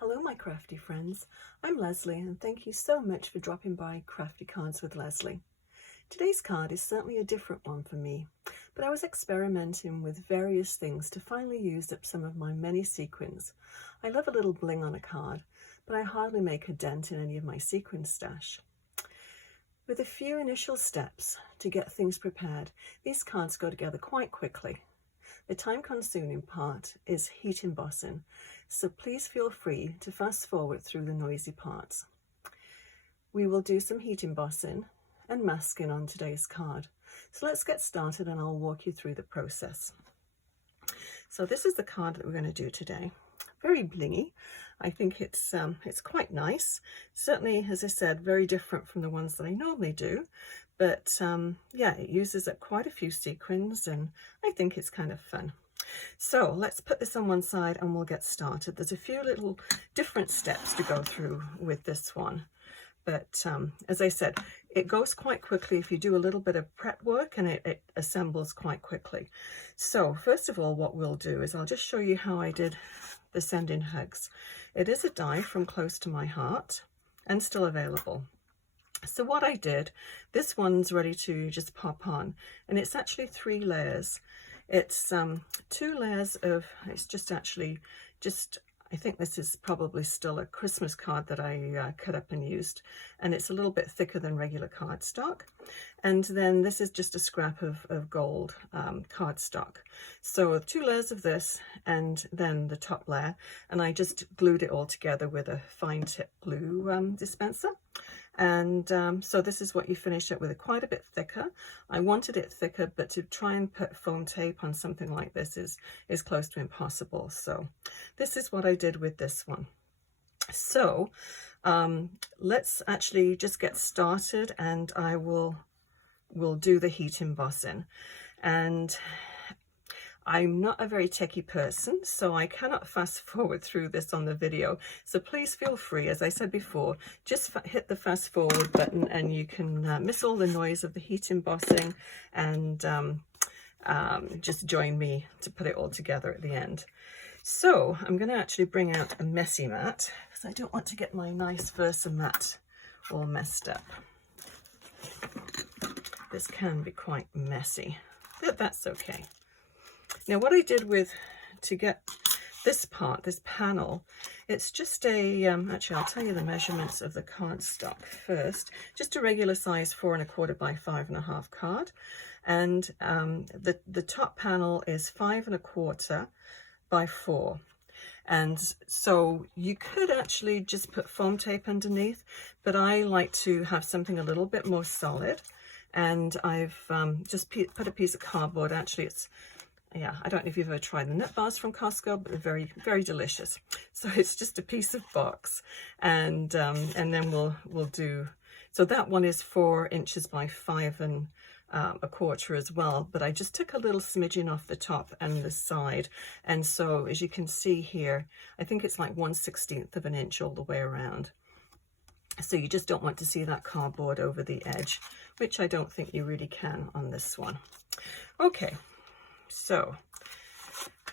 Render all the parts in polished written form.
Hello my crafty friends, I'm Leslie and thank you so much for dropping by Crafty Cards with Leslie. Today's card is certainly a different one for me, but I was experimenting with various things to finally use up some of my many sequins. I love a little bling on a card, but I hardly make a dent in any of my sequin stash. With a few initial steps to get things prepared, these cards go together quite quickly. The time-consuming part is heat embossing, so please feel free to fast forward through the noisy parts. We will do some heat embossing and masking on today's card. So let's get started and I'll walk you through the process. So this is the card that we're going to do today. Very blingy. I think it's quite nice. Certainly, as I said, very different from the ones that I normally do. But yeah, it uses up quite a few sequins and I think it's kind of fun. So let's put this on one side and we'll get started. There's a few little different steps to go through with this one. But as I said, it goes quite quickly if you do a little bit of prep work, and it assembles quite quickly. So first of all, what we'll do is I'll just show you how I did the Sending Hugs. It is a die from Close to My Heart and still available. So what I did, this one's ready to just pop on, and it's actually 3 layers. It's 2 layers of, it's just actually just, I think this is probably still a Christmas card that I cut up and used, and it's a little bit thicker than regular cardstock. And then this is just a scrap of gold cardstock. So 2 layers of this and then the top layer, and I just glued it all together with a fine tip glue dispenser. And so this is what you finish up with, quite a bit thicker. I wanted it thicker, but to try and put foam tape on something like this is close to impossible. So this is what I did with this one. So let's actually just get started, and I will do the heat embossing. And I'm not a very techie person, so I cannot fast forward through this on the video. So please feel free, as I said before, just hit the fast forward button and you can miss all the noise of the heat embossing and just join me to put it all together at the end. So I'm going to actually bring out a messy mat because I don't want to get my nice Versa mat all messed up. This can be quite messy, but that's okay. Now what I did to get this part, this panel, it's just a, actually I'll tell you the measurements of the cardstock first, just a regular size 4 1/4 by 5 1/2 card. And the top panel is 5 1/4 by 4. And so you could actually just put foam tape underneath, but I like to have something a little bit more solid. And I've just put a piece of cardboard. Actually, it's, yeah, I don't know if you've ever tried the nut bars from Costco, but they're very, very delicious. So it's just a piece of box, and then we'll do. So that one is 4 inches by 5 1/4 as well. But I just took a little smidgen off the top and the side, and so as you can see here, I think it's like 1/16 of an inch all the way around. So you just don't want to see that cardboard over the edge, which I don't think you really can on this one. Okay. So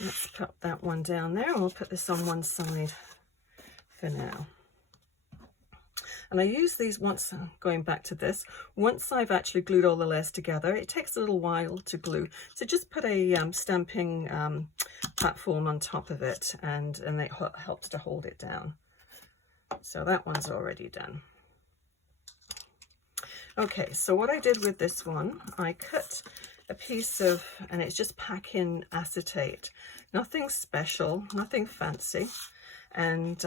let's put that one down there, and we'll put this on one side for now. And I use these once, going back to this, once I've actually glued all the layers together. It takes a little while to glue, so just put a stamping platform on top of it, and it helps to hold it down. So that one's already done. Okay, so what I did with this one, I cut a piece of, and it's just packing acetate, nothing special, nothing fancy, and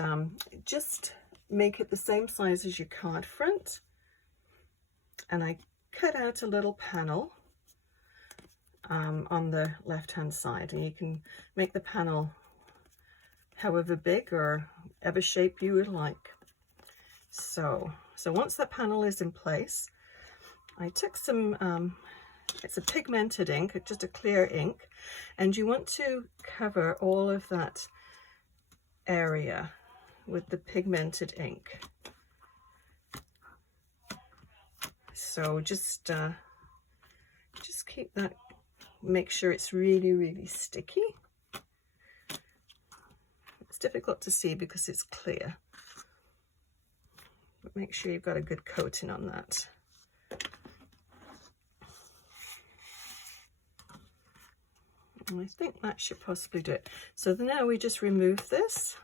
just make it the same size as your card front. And I cut out a little panel on the left hand side, and you can make the panel however big or ever shape you would like. So once that panel is in place, I took some it's a pigmented ink, just a clear ink, and you want to cover all of that area with the pigmented ink. So just keep that, make sure it's really, really sticky. It's difficult to see because it's clear. But make sure you've got a good coating on that. And I think that should possibly do it. So now we just remove this,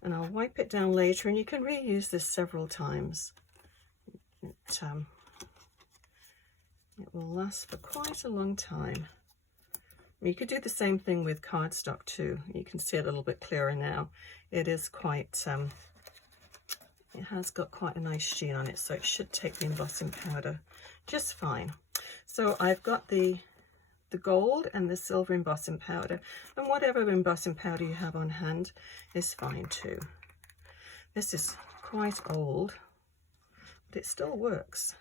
and I'll wipe it down later, and you can reuse this several times. It will last for quite a long time. You could do the same thing with cardstock too. You can see it a little bit clearer now. It is quite, it has got quite a nice sheen on it, so it should take the embossing powder just fine. So I've got the gold and the silver embossing powder, and whatever embossing powder you have on hand is fine too. This is quite old, but it still works.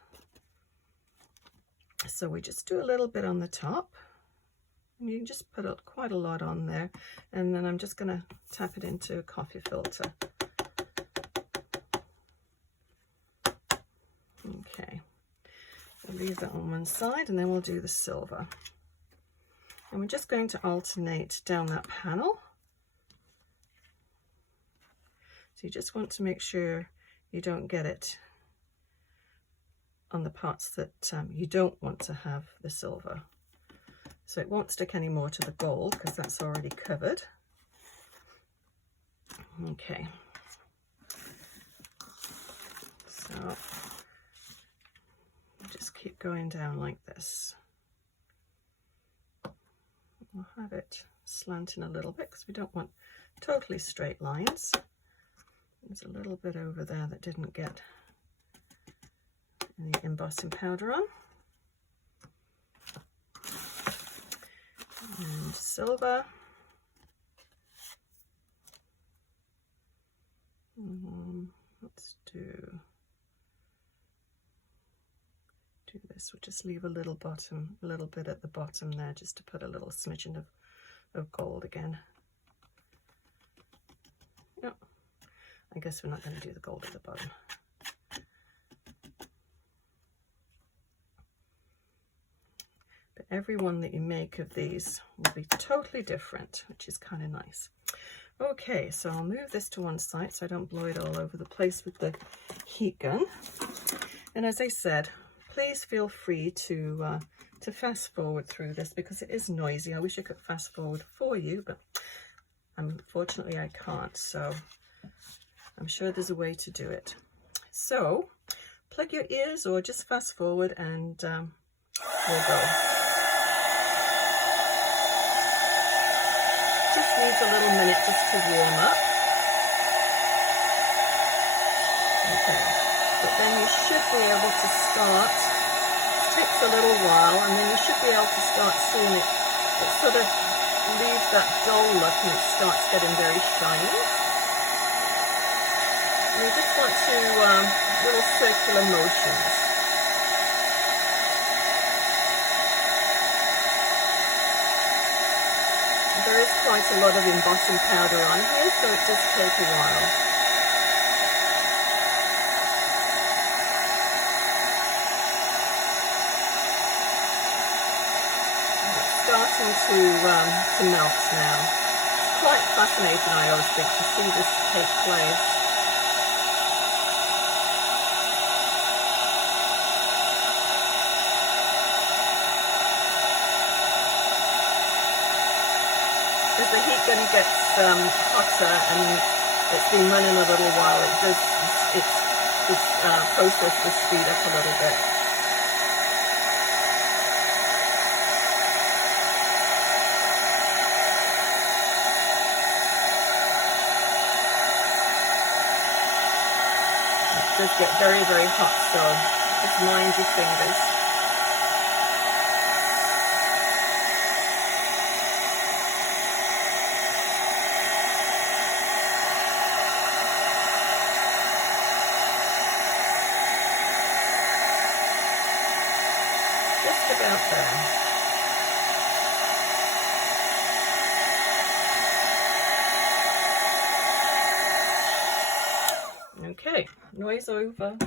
So we just do a little bit on the top, and you can just put quite a lot on there, and then I'm just going to tap it into a coffee filter. Okay, we'll leave that on one side, and then we'll do the silver. And we're just going to alternate down that panel. So you just want to make sure you don't get it on the parts that you don't want to have the silver. So it won't stick any more to the gold because that's already covered. Okay. So just keep going down like this. We'll have it slanting a little bit because we don't want totally straight lines. There's a little bit over there that didn't get any embossing powder on. And silver. Let's do this. We'll just leave a little bit at the bottom there, just to put a little smidgen of gold again. No, I guess we're not going to do the gold at the bottom. But every one that you make of these will be totally different, which is kind of nice. Okay, so I'll move this to one side so I don't blow it all over the place with the heat gun. And as I said, please feel free to fast forward through this because it is noisy. I wish I could fast forward for you, but unfortunately I can't. So I'm sure there's a way to do it. So plug your ears or just fast forward and we'll go. Just needs a little minute just to warm up. Okay, but then you should be able to start. It takes a little while, and then you should be able to start seeing it. It sort of leaves that dull look and it starts getting very shiny. And you just want to little circular motions. There is quite a lot of embossing powder on here, so it does take a while. It's starting to melt now. It's quite fascinating, I always think, to see this take place. As the heat gun gets hotter and it's been running a little while, this process will speed up a little bit. It does get very, very hot, so just mind your fingers. About there. Okay, noise over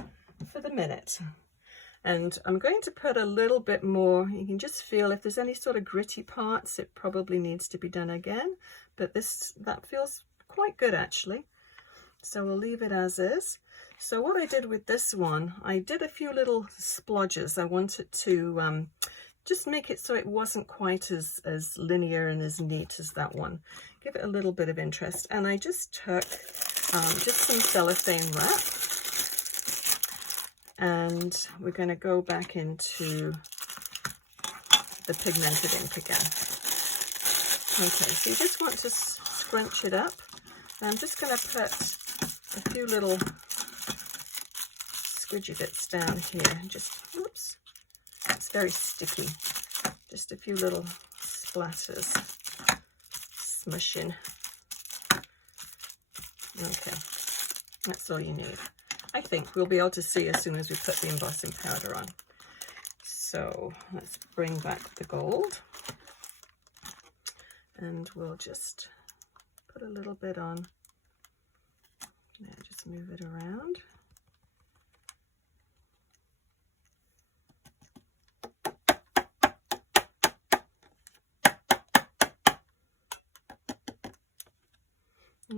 for the minute. And I'm going to put a little bit more. You can just feel if there's any sort of gritty parts, it probably needs to be done again. But that feels quite good actually. So we'll leave it as is. So what I did with this one, I did a few little splodges. I wanted to just make it so it wasn't quite as linear and as neat as that one. Give it a little bit of interest. And I just took just some cellophane wrap, and we're going to go back into the pigmented ink again. Okay, so you just want to scrunch it up. I'm just going to put a few little squidgy bits down here. Just, whoops, it's very sticky. Just a few little splatters, smushing. Okay, that's all you need. I think we'll be able to see as soon as we put the embossing powder on. So let's bring back the gold, and we'll just put a little bit on. Now just move it around.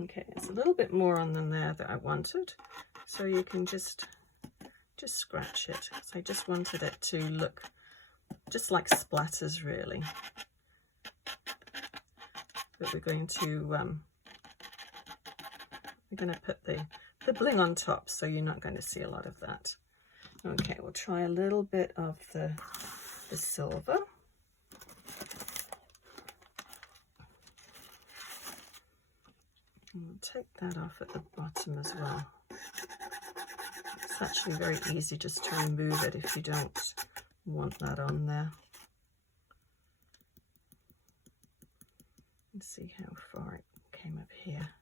Okay, it's a little bit more on than there that I wanted, so you can just scratch it. So I just wanted it to look just like splatters, really. But we're going to put the bling on top, so you're not going to see a lot of that. Okay, we'll try a little bit of the silver. And we'll take that off at the bottom as well. It's actually very easy just to remove it if you don't want that on there. Let's see how far it came up here.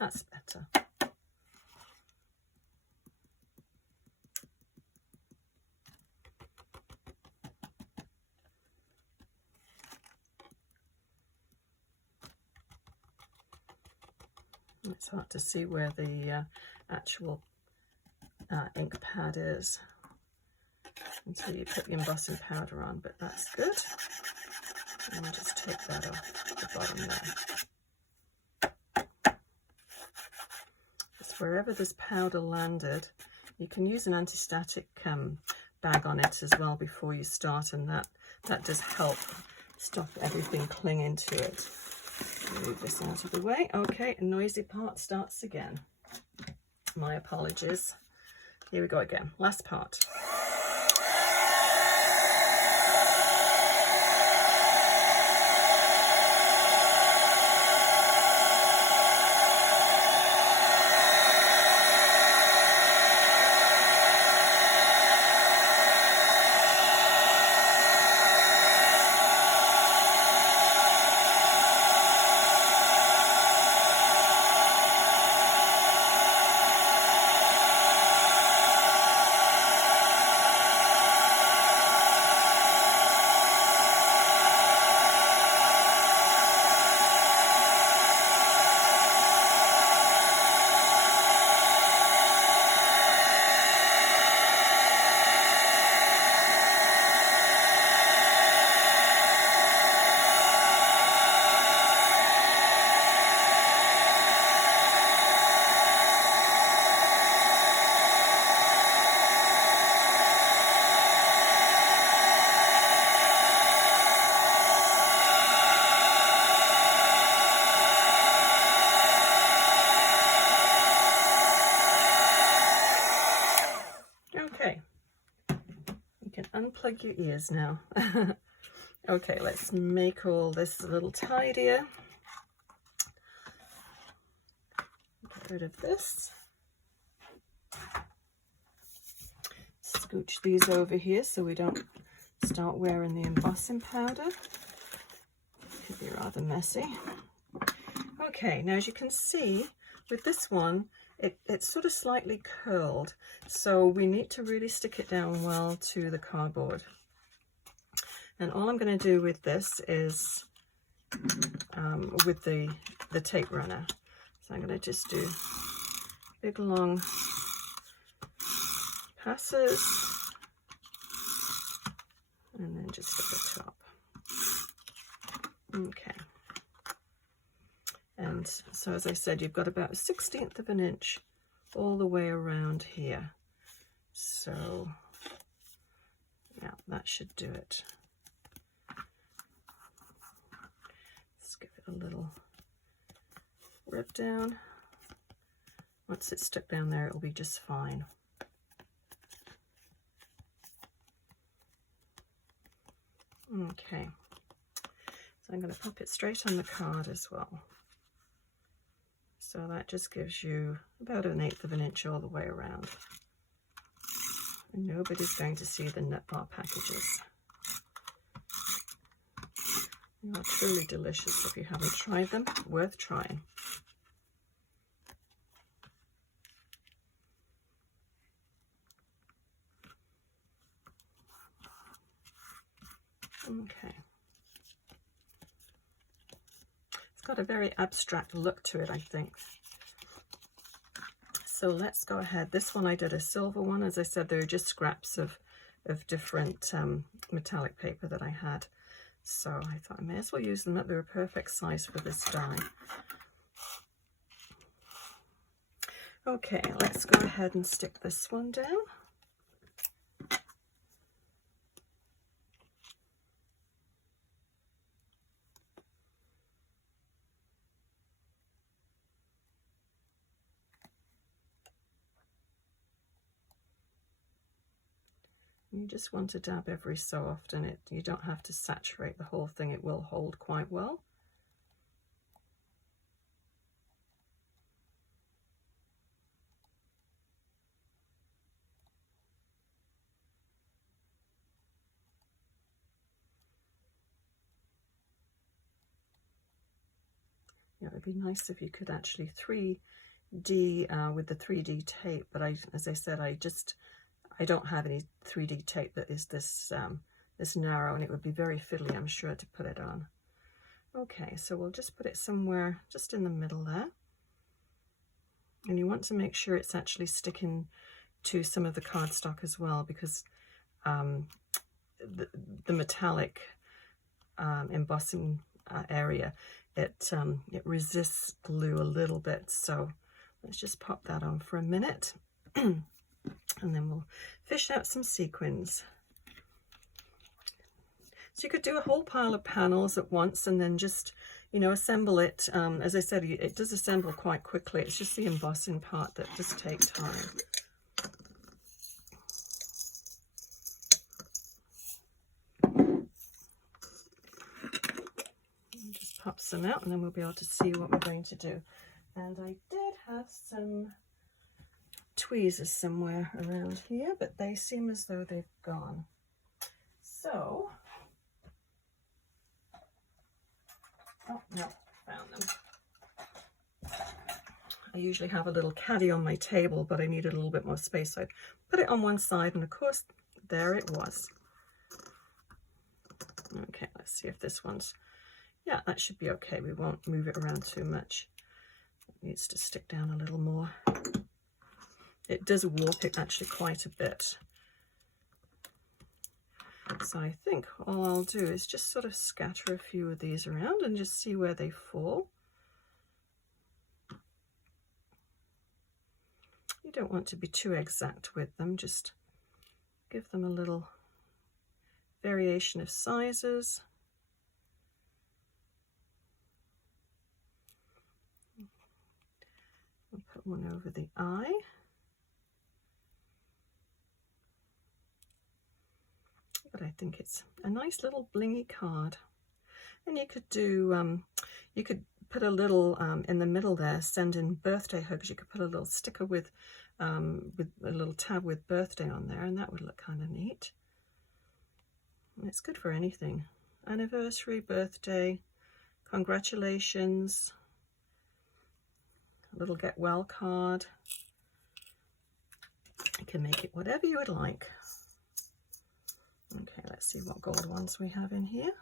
That's better. It's hard to see where the actual ink pad is until you put the embossing powder on, but that's good. And I'll just take that off the bottom there. Just wherever this powder landed, you can use an anti-static bag on it as well before you start, and that does help stop everything clinging to it. Move this out of the way. Okay, a noisy part starts again. My apologies. Here we go again. Last part. Okay, you can unplug your ears now. Okay, let's make all this a little tidier. Get rid of this. Scooch these over here so we don't start wearing the embossing powder. Could be rather messy. Okay, now as you can see with this one, it's sort of slightly curled, so we need to really stick it down well to the cardboard. And all I'm going to do with this is with the tape runner. So I'm going to just do big long passes and then just at the top. Okay. And so as I said, you've got about 1/16 of an inch all the way around here. So yeah, that should do it. Let's give it a little rip down. Once it's stuck down there, it'll be just fine. Okay, so I'm going to pop it straight on the card as well. So that just gives you about 1/8 of an inch all the way around. And nobody's going to see the nut bar packages. They are truly delicious. If you haven't tried them, worth trying. Okay. It's got a very abstract look to it, I think. So let's go ahead. This one I did a silver one. As I said, they were just scraps of different metallic paper that I had. So I thought I may as well use them. They were a perfect size for this die. Okay, let's go ahead and stick this one down. You just want to dab every so often. You don't have to saturate the whole thing. It will hold quite well. Yeah, it'd be nice if you could actually 3D with the 3D tape, but as I said, I don't have any 3D tape that is this this narrow, and it would be very fiddly, I'm sure, to put it on. Okay, so we'll just put it somewhere just in the middle there. And you want to make sure it's actually sticking to some of the cardstock as well, because the metallic embossing area, it resists glue a little bit. So let's just pop that on for a minute. And then we'll fish out some sequins. So you could do a whole pile of panels at once and then just, you know, assemble it. As I said, it does assemble quite quickly. It's just the embossing part that does take time. Just pop some out and then we'll be able to see what we're going to do. And I did have some tweezers somewhere around here, but they seem as though they've gone. So, oh no, found them. I usually have a little caddy on my table, but I needed a little bit more space, so I put it on one side, and of course, there it was. Okay, let's see if this one's, yeah, that should be okay. We won't move it around too much. It needs to stick down a little more. It does warp it actually quite a bit. So I think all I'll do is just sort of scatter a few of these around and just see where they fall. You don't want to be too exact with them, just give them a little variation of sizes. I'll put one over the eye. But I think it's a nice little blingy card. And you could do, you could put a little in the middle there, send in birthday hugs. You could put a little sticker with a little tab with birthday on there, and that would look kind of neat. And it's good for anything. Anniversary, birthday, congratulations, a little get well card. You can make it whatever you would like. Okay, let's see what gold ones we have in here.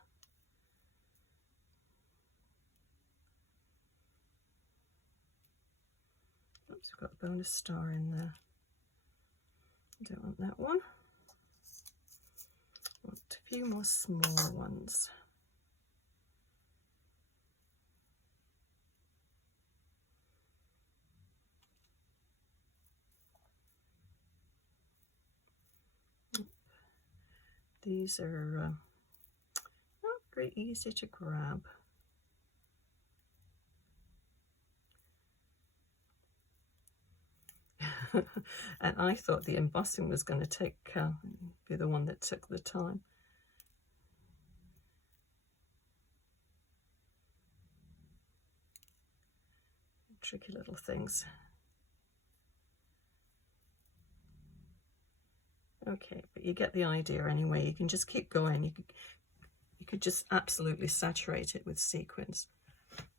Oops, we've got a bonus star in there. Don't want that one. Want a few more small ones. These are not very easy to grab. And I thought the embossing was going to be the one that took the time. Tricky little things. Okay, but you get the idea anyway. You can just keep going. You could just absolutely saturate it with sequins.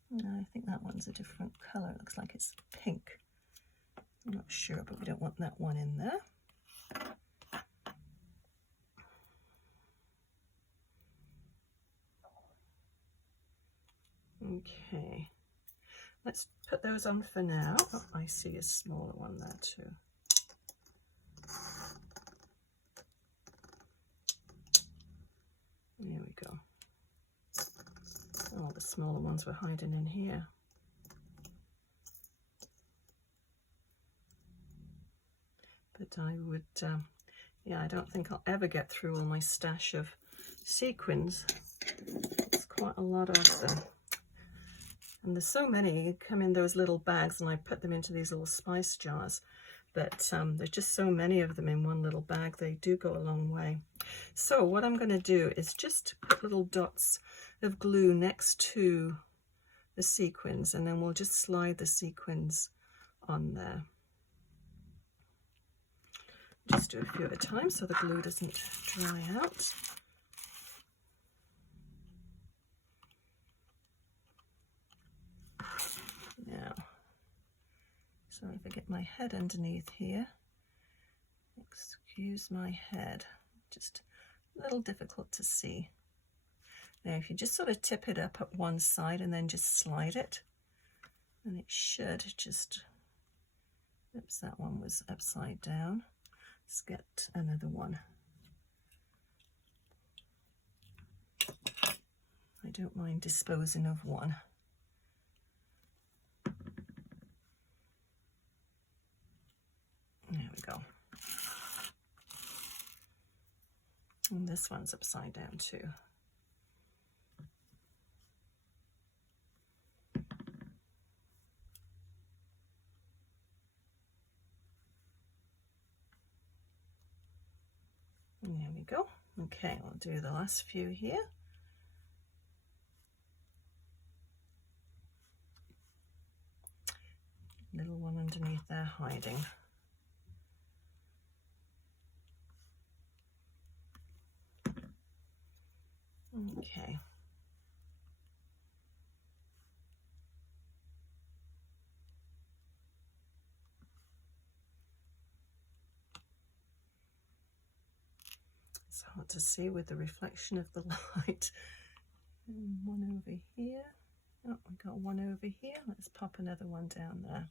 No, I think that one's a different color. It looks like it's pink. I'm not sure, but we don't want that one in there. Okay, let's put those on for now. Oh, I see a smaller one there too. There we go. Oh, the smaller ones were hiding in here. But I would, yeah, I don't think I'll ever get through all my stash of sequins. It's quite a lot of them. And there's so many, you come in those little bags and I put them into these little spice jars. But there's just so many of them in one little bag, they do go a long way. So what I'm going to do is just put little dots of glue next to the sequins, and then we'll just slide the sequins on there. Just do a few at a time so the glue doesn't dry out. Now, sorry if I get my head underneath here. Excuse my head, just a little difficult to see. Now if you just sort of tip it up at one side and then just slide it, and it should just, oops, that one was upside down. Let's get another one. I don't mind disposing of one. There we go. And this one's upside down too. And there we go. Okay, we'll do the last few here. Little one underneath there hiding. Okay. It's hard to see with the reflection of the light. And one over here. Oh, we got one over here. Let's pop another one down there.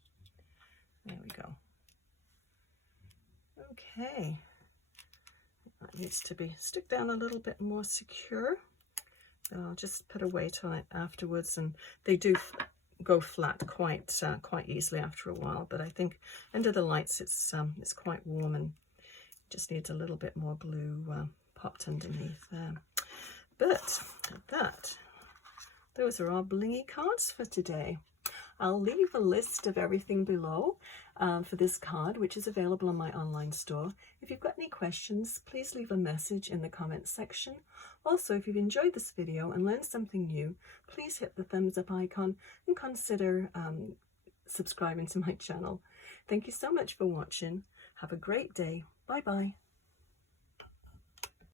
There we go. Okay. That needs to be stuck down a little bit more secure. And I'll just put a weight on it afterwards, and they do go flat quite easily after a while. But I think under the lights it's quite warm and just needs a little bit more glue popped underneath there. But those are our blingy cards for today. I'll leave a list of everything below for this card, which is available on my online store. If you've got any questions, please leave a message in the comments section. Also, if you've enjoyed this video and learned something new, please hit the thumbs up icon and consider subscribing to my channel. Thank you so much for watching. Have a great day. Bye bye.